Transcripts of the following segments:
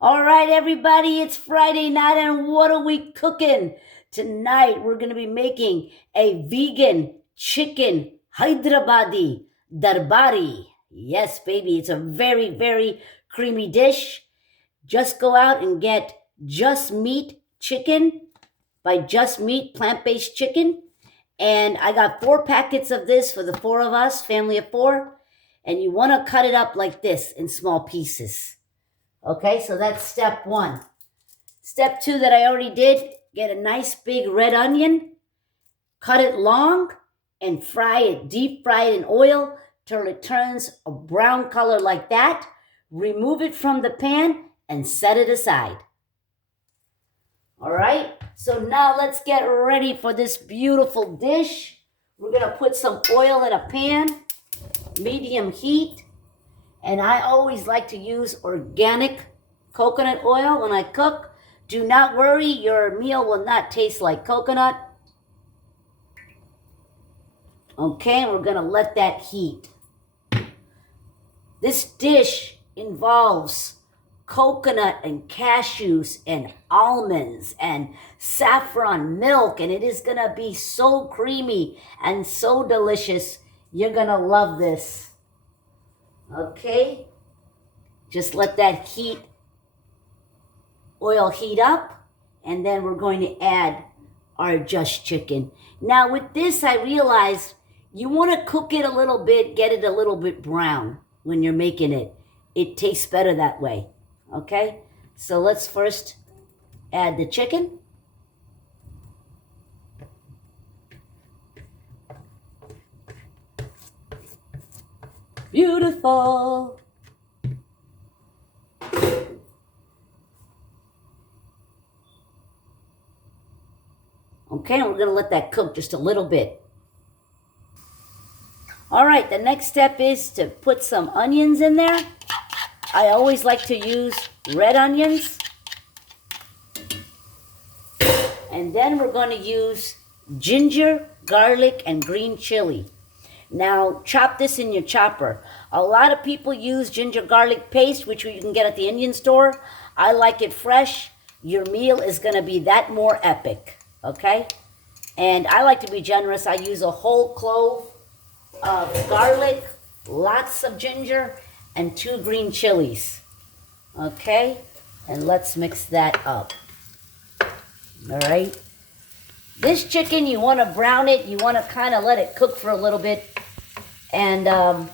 All right, everybody, it's Friday night, and what are we cooking? Tonight, we're going to be making a vegan chicken Hyderabadi Darbari. Yes, baby, it's a very, very creamy dish. Just go out and get Just Meat chicken by Just Meat plant based chicken. And I got 4 packets of this for the 4 of us, family of 4. And you want to cut it up like this in small pieces. Okay, so that's step 1. Step 2 that I already did, get a nice big red onion, cut it long, and fry it, deep fry it in oil till it turns a brown color like that. Remove it from the pan and set it aside. All right, so now let's get ready for this beautiful dish. We're gonna put some oil in a pan, medium heat, and I always like to use organic coconut oil when I cook. Do not worry, your meal will not taste like coconut. Okay, we're gonna let that heat. This dish involves coconut and cashews and almonds and saffron milk, and it is gonna be so creamy and so delicious. You're gonna love this. Okay, just let that oil heat up, and then we're going to add our Just chicken. Now with this, I realized you want to cook it a little bit, get it a little bit brown when you're making it. It tastes better that way. Okay, so let's first add the chicken. Beautiful. Okay, we're going to let that cook just a little bit. All right, the next step is to put some onions in there. I always like to use red onions. And then we're going to use ginger, garlic, and green chili. Now, chop this in your chopper. A lot of people use ginger garlic paste, which you can get at the Indian store. I like it fresh. Your meal is going to be that more epic, okay? And I like to be generous. I use a whole clove of garlic, lots of ginger, and 2 green chilies. Okay? And let's mix that up. All right? This chicken, you want to brown it. You want to kind of let it cook for a little bit. And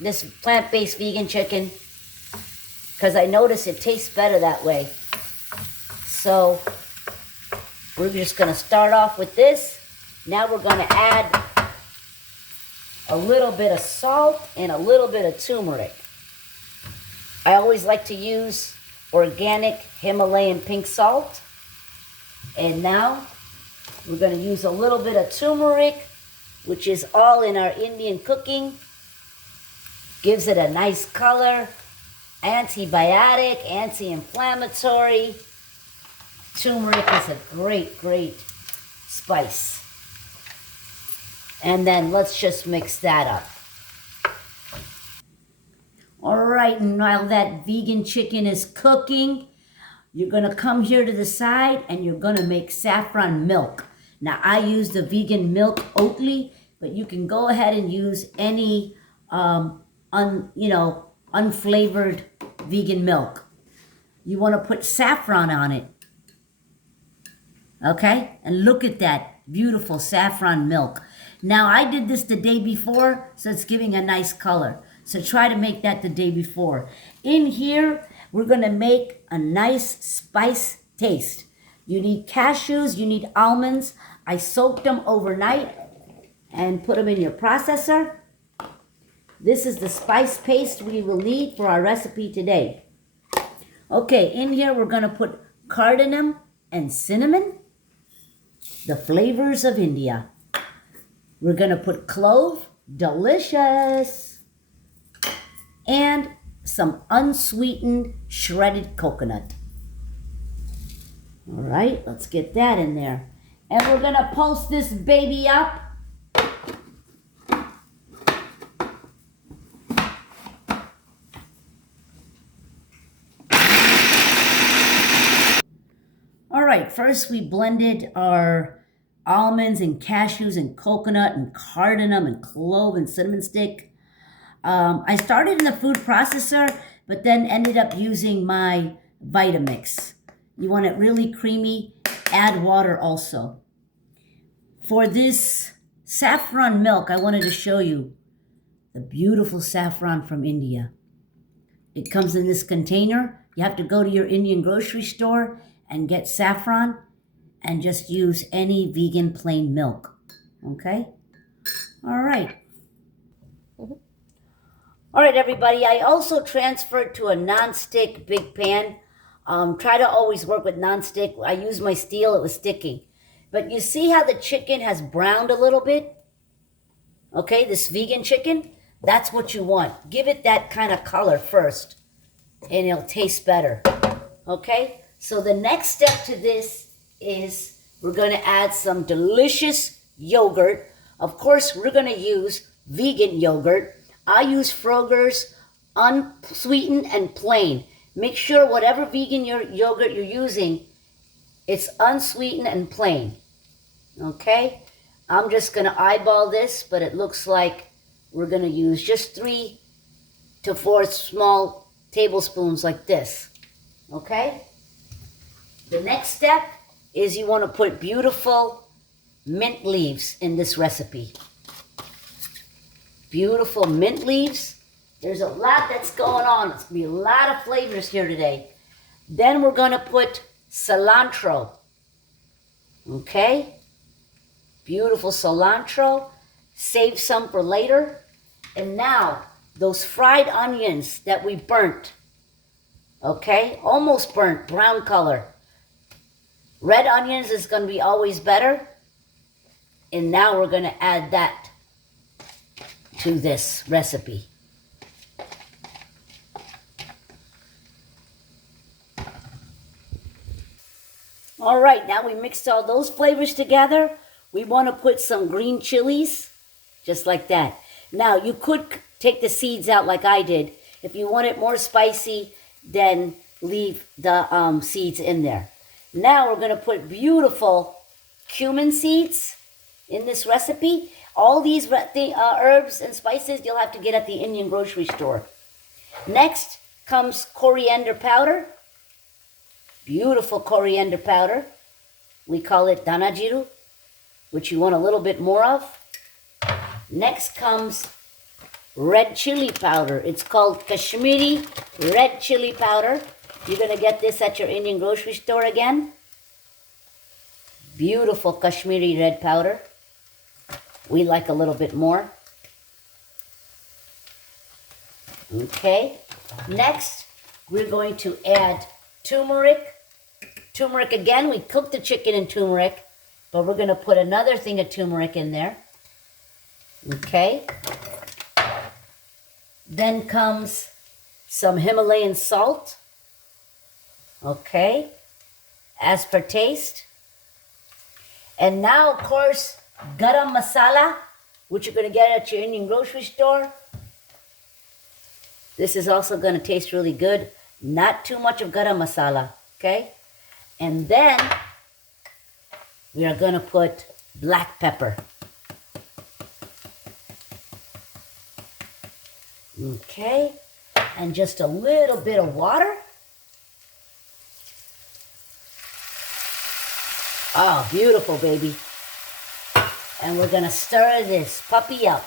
this plant-based vegan chicken, because I notice it tastes better that way. So we're just going to start off with this. Now we're going to add a little bit of salt and a little bit of turmeric. I always like to use organic Himalayan pink salt. And now we're going to use a little bit of turmeric, which is all in our Indian cooking. Gives it a nice color, antibiotic, anti-inflammatory. Turmeric is a great, great spice. And then let's just mix that up. All right, and while that vegan chicken is cooking, you're gonna come here to the side and you're gonna make saffron milk. Now I use the vegan milk Oatly, but you can go ahead and use any unflavored vegan milk. You want to put saffron on it. Okay? And look at that beautiful saffron milk. Now I did this the day before, so it's giving a nice color. So try to make that the day before. In here, we're going to make a nice spice taste. You need cashews, you need almonds. I soaked them overnight and put them in your processor. This is the spice paste we will need for our recipe today. Okay, in here we're going to put cardamom and cinnamon, the flavors of India. We're going to put clove, delicious, and some unsweetened shredded coconut. All right, let's get that in there. And we're going to pulse this baby up. right, first we blended our almonds and cashews and coconut and cardamom and clove and cinnamon stick. I started in the food processor, but then ended up using my Vitamix. You want it really creamy, add water also. For this saffron milk, I wanted to show you the beautiful saffron from India. It comes in this container. You have to go to your Indian grocery store and get saffron and just use any vegan plain milk. Okay? All right. All right, everybody. I also transferred to a non-stick big pan. Try to always work with non-stick. I used my steel. It was sticking. But you see how the chicken has browned a little bit? Okay, this vegan chicken, that's what you want. Give it that kind of color first, and it'll taste better. Okay, so the next step to this is we're going to add some delicious yogurt. Of course, we're going to use vegan yogurt. I use Froger's unsweetened and plain. Make sure whatever vegan yogurt you're using, it's unsweetened and plain. Okay? I'm just going to eyeball this, but it looks like we're going to use just 3 to 4 small tablespoons like this. Okay? The next step is you want to put beautiful mint leaves in this recipe. Beautiful mint leaves. There's a lot that's going on. It's going to be a lot of flavors here today. Then we're going to put cilantro. Okay? Beautiful cilantro. Save some for later. And now, those fried onions that we burnt. Okay? Almost burnt, brown color. Red onions is going to be always better. And now we're going to add that to this recipe. All right, now we mixed all those flavors together. We want to put some green chilies, just like that. Now, you could take the seeds out like I did. If you want it more spicy, then leave the seeds in there. Now we're going to put beautiful cumin seeds in this recipe. All these herbs and spices you'll have to get at the Indian grocery store. Next comes coriander powder. Beautiful coriander powder. We call it danajiru, which you want a little bit more of. Next comes red chili powder. It's called Kashmiri red chili powder. You're going to get this at your Indian grocery store again. Beautiful Kashmiri red powder. We like a little bit more. Okay. Next, we're going to add turmeric. Turmeric again, we cooked the chicken in turmeric, but we're going to put another thing of turmeric in there. Okay. Then comes some Himalayan salt. Okay. As per taste. And now, of course, garam masala, which you're going to get at your Indian grocery store. This is also going to taste really good. Not too much of garam masala. Okay. And then we are going to put black pepper. Okay. And just a little bit of water. Oh, beautiful, baby. And we're going to stir this puppy up.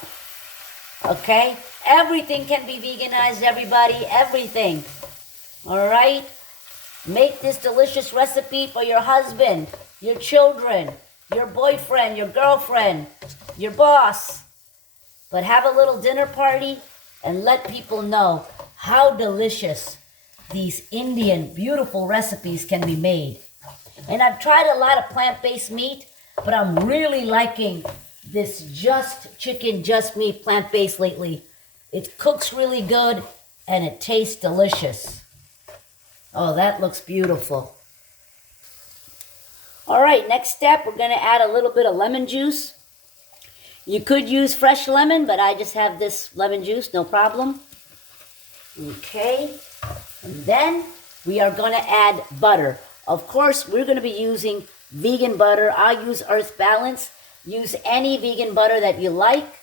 Okay? Everything can be veganized, everybody. Everything. All right? Make this delicious recipe for your husband, your children, your boyfriend, your girlfriend, your boss. But have a little dinner party and let people know how delicious these Indian beautiful recipes can be made. And I've tried a lot of plant-based meat, but I'm really liking this just chicken, just meat, plant-based lately. It cooks really good and it tastes delicious. Oh, that looks beautiful. All right, next step, we're going to add a little bit of lemon juice. You could use fresh lemon, but I just have this lemon juice, no problem. Okay, and then we are going to add butter. Of course, we're going to be using vegan butter. I use Earth Balance. Use any vegan butter that you like.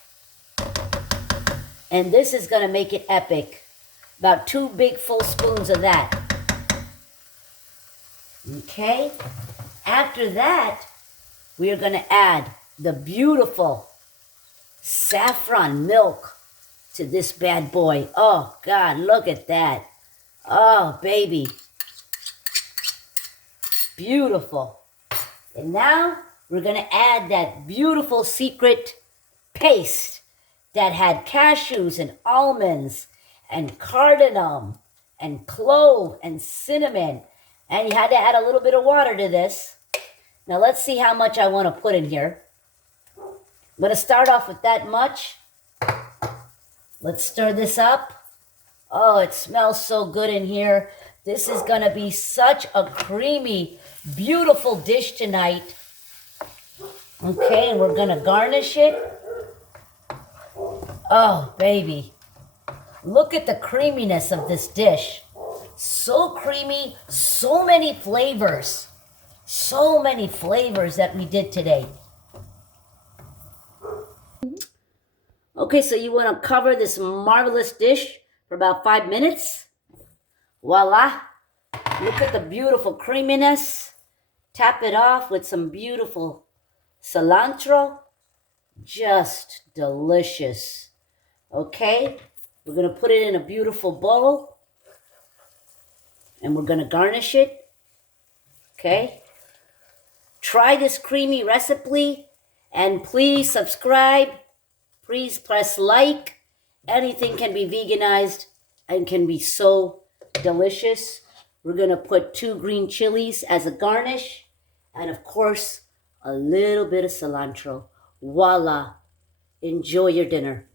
And this is going to make it epic. About 2 big full spoons of that. Okay. After that, we are going to add the beautiful saffron milk to this bad boy. Oh, God, look at that. Oh, baby. Beautiful. And now we're going to add that beautiful secret paste that had cashews and almonds and cardamom and clove and cinnamon. And you had to add a little bit of water to this. Now let's see how much I want to put in here. I'm going to start off with that much. Let's stir this up. Oh, it smells so good in here. This is going to be such a creamy, beautiful dish tonight. Okay, and we're going to garnish it. Oh, baby. Look at the creaminess of this dish. So creamy, so many flavors. So many flavors that we did today. Okay, so you want to cover this marvelous dish for about 5 minutes. Voila. Look at the beautiful creaminess. Tap it off with some beautiful cilantro. Just delicious. Okay, we're going to put it in a beautiful bowl. And we're going to garnish it. Okay. Try this creamy recipe. And please subscribe. Please press like. Anything can be veganized and can be so delicious. We're going to put 2 green chilies as a garnish. And of course, a little bit of cilantro. Voila. Enjoy your dinner.